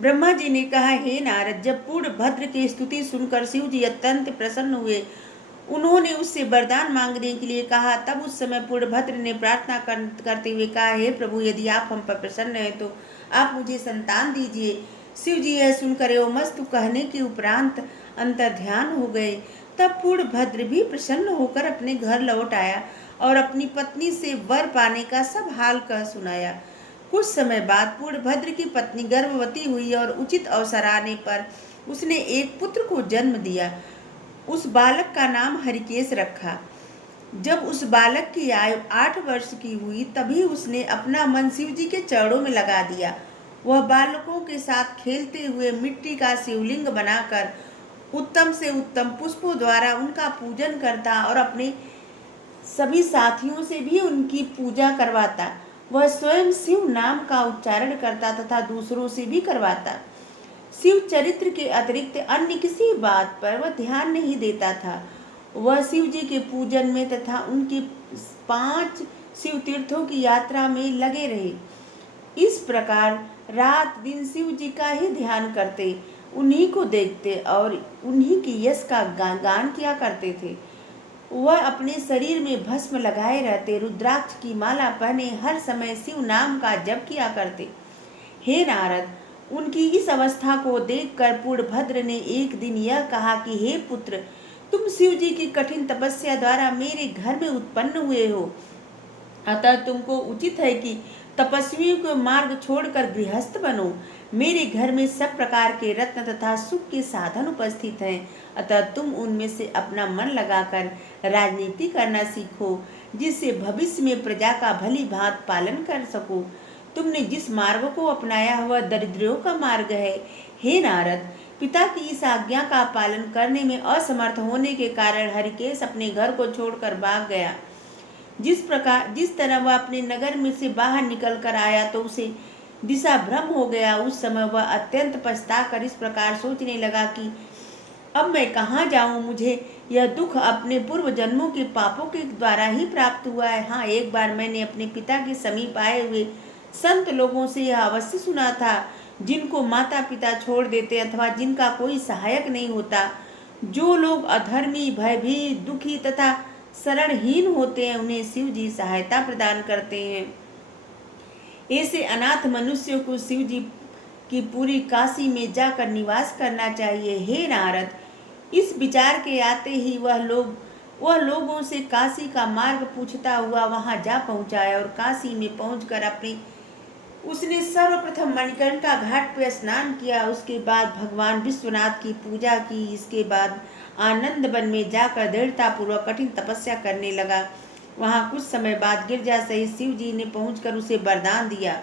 ब्रह्मा जी ने कहा, हे नारद, जब पूर्णभद्र की स्तुति सुनकर शिव जी अत्यंत प्रसन्न हुए। उन्होंने उससे वरदान मांगने के लिए कहा। तब उस समय पूर्णभद्र ने प्रार्थना करते हुए कहा, हे प्रभु, यदि आप हम पर प्रसन्न हैं तो आप मुझे संतान दीजिए। शिव जी यह सुनकर एवं मस्तु कहने के उपरांत अंतर्ध्यान हो गए। तब पूर्णभद्र भी प्रसन्न होकर अपने घर लौट आया और अपनी पत्नी से वर पाने का सब हाल कह सुनाया। कुछ समय बाद पूर्णभद्र की पत्नी गर्भवती हुई और उचित अवसर आने पर उसने एक पुत्र को जन्म दिया। उस बालक का नाम हरिकेश रखा। जब उस बालक की आयु 8 वर्ष की हुई तभी उसने अपना मन शिव जी के चरणों में लगा दिया। वह बालकों के साथ खेलते हुए मिट्टी का शिवलिंग बनाकर उत्तम से उत्तम पुष्पों द्वारा उनका पूजन करता और अपने सभी साथियों से भी उनकी पूजा करवाता। वह स्वयं शिव नाम का उच्चारण करता तथा दूसरों से भी करवाता। शिव चरित्र के अतिरिक्त अन्य किसी बात पर वह ध्यान नहीं देता था। वह शिव जी के पूजन में तथा उनकी 5 शिव तीर्थों की यात्रा में लगे रहे। इस प्रकार रात दिन शिव जी का ही ध्यान करते, उन्हीं को देखते और उन्हीं की यश का गान किया करते थे। वह अपने शरीर में भस्म लगाए रहते, रुद्राक्ष की माला पहने हर समय शिव नाम का जप किया करते। हे नारद, उनकी इस अवस्था को देखकर पूर्णभद्र ने एक दिन यह कहा कि हे पुत्र, तुम शिव जी की कठिन तपस्या द्वारा मेरे घर में उत्पन्न हुए हो, अतः तुमको उचित है कि तपस्वियों को मार्ग छोड़कर गृहस्थ बनो। मेरे घर में सब प्रकार के रत्न तथा सुख के साधन उपस्थित हैं, अतः तुम उनमें से अपना मन लगाकर राजनीति करना सीखो, जिससे भविष्य में प्रजा का भली भांति पालन कर सको। तुमने जिस मार्ग को अपनाया वह दरिद्रों का मार्ग है। हे नारद, पिता की इस आज्ञा का पालन करने में असमर्थ होने के कारण हरिकेश अपने घर को छोड़कर भाग गया। जिस तरह वह अपने नगर में से बाहर निकल कर आया तो उसे दिशा भ्रम हो गया। उस समय वह अत्यंत पछताकर इस प्रकार सोचने लगा कि अब मैं कहाँ जाऊँ। मुझे यह दुख अपने पूर्व जन्मों के पापों के द्वारा ही प्राप्त हुआ है। हाँ, एक बार मैंने अपने पिता के समीप आए हुए संत लोगों से यह अवश्य सुना था, जिनको माता पिता छोड़ देते अथवा जिनका कोई सहायक नहीं होता, जो लोग अधर्मी, भयभीत, दुखी तथा शरणहीन होते हैं, उन्हें शिव जी सहायता प्रदान करते हैं। ऐसे अनाथ मनुष्यों को शिव जी की पूरी काशी में जाकर निवास करना चाहिए। हे नारद, इस विचार के आते ही वह लोगों से काशी का मार्ग पूछता हुआ वहां जा पहुंचा और काशी में पहुंचकर उसने सर्वप्रथम मणिकर्णिका घाट पर स्नान किया। उसके बाद भगवान विश्वनाथ की पूजा की। इसके बाद आनंद वन में जाकर दृढ़तापूर्वक कठिन तपस्या करने लगा। वहां कुछ समय बाद गिरजा सहित शिव जी ने पहुंचकर उसे वरदान दिया।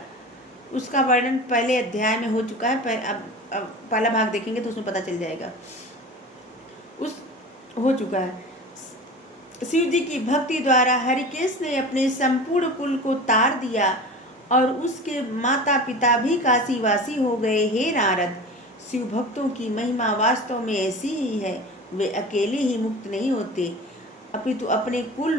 उसका वर्णन पहले अध्याय में हो चुका है। अब पहला भाग देखेंगे तो उसमें पता चल जाएगा। हो चुका है। शिव जी की भक्ति द्वारा हरिकेश ने अपने संपूर्ण कुल को तार दिया और उसके माता पिता भी काशीवासी हो गए। हे नारद, शिव भक्तों की महिमा वास्तव में ऐसी ही है। वे अकेले ही मुक्त नहीं होते, अपितु अपने कुल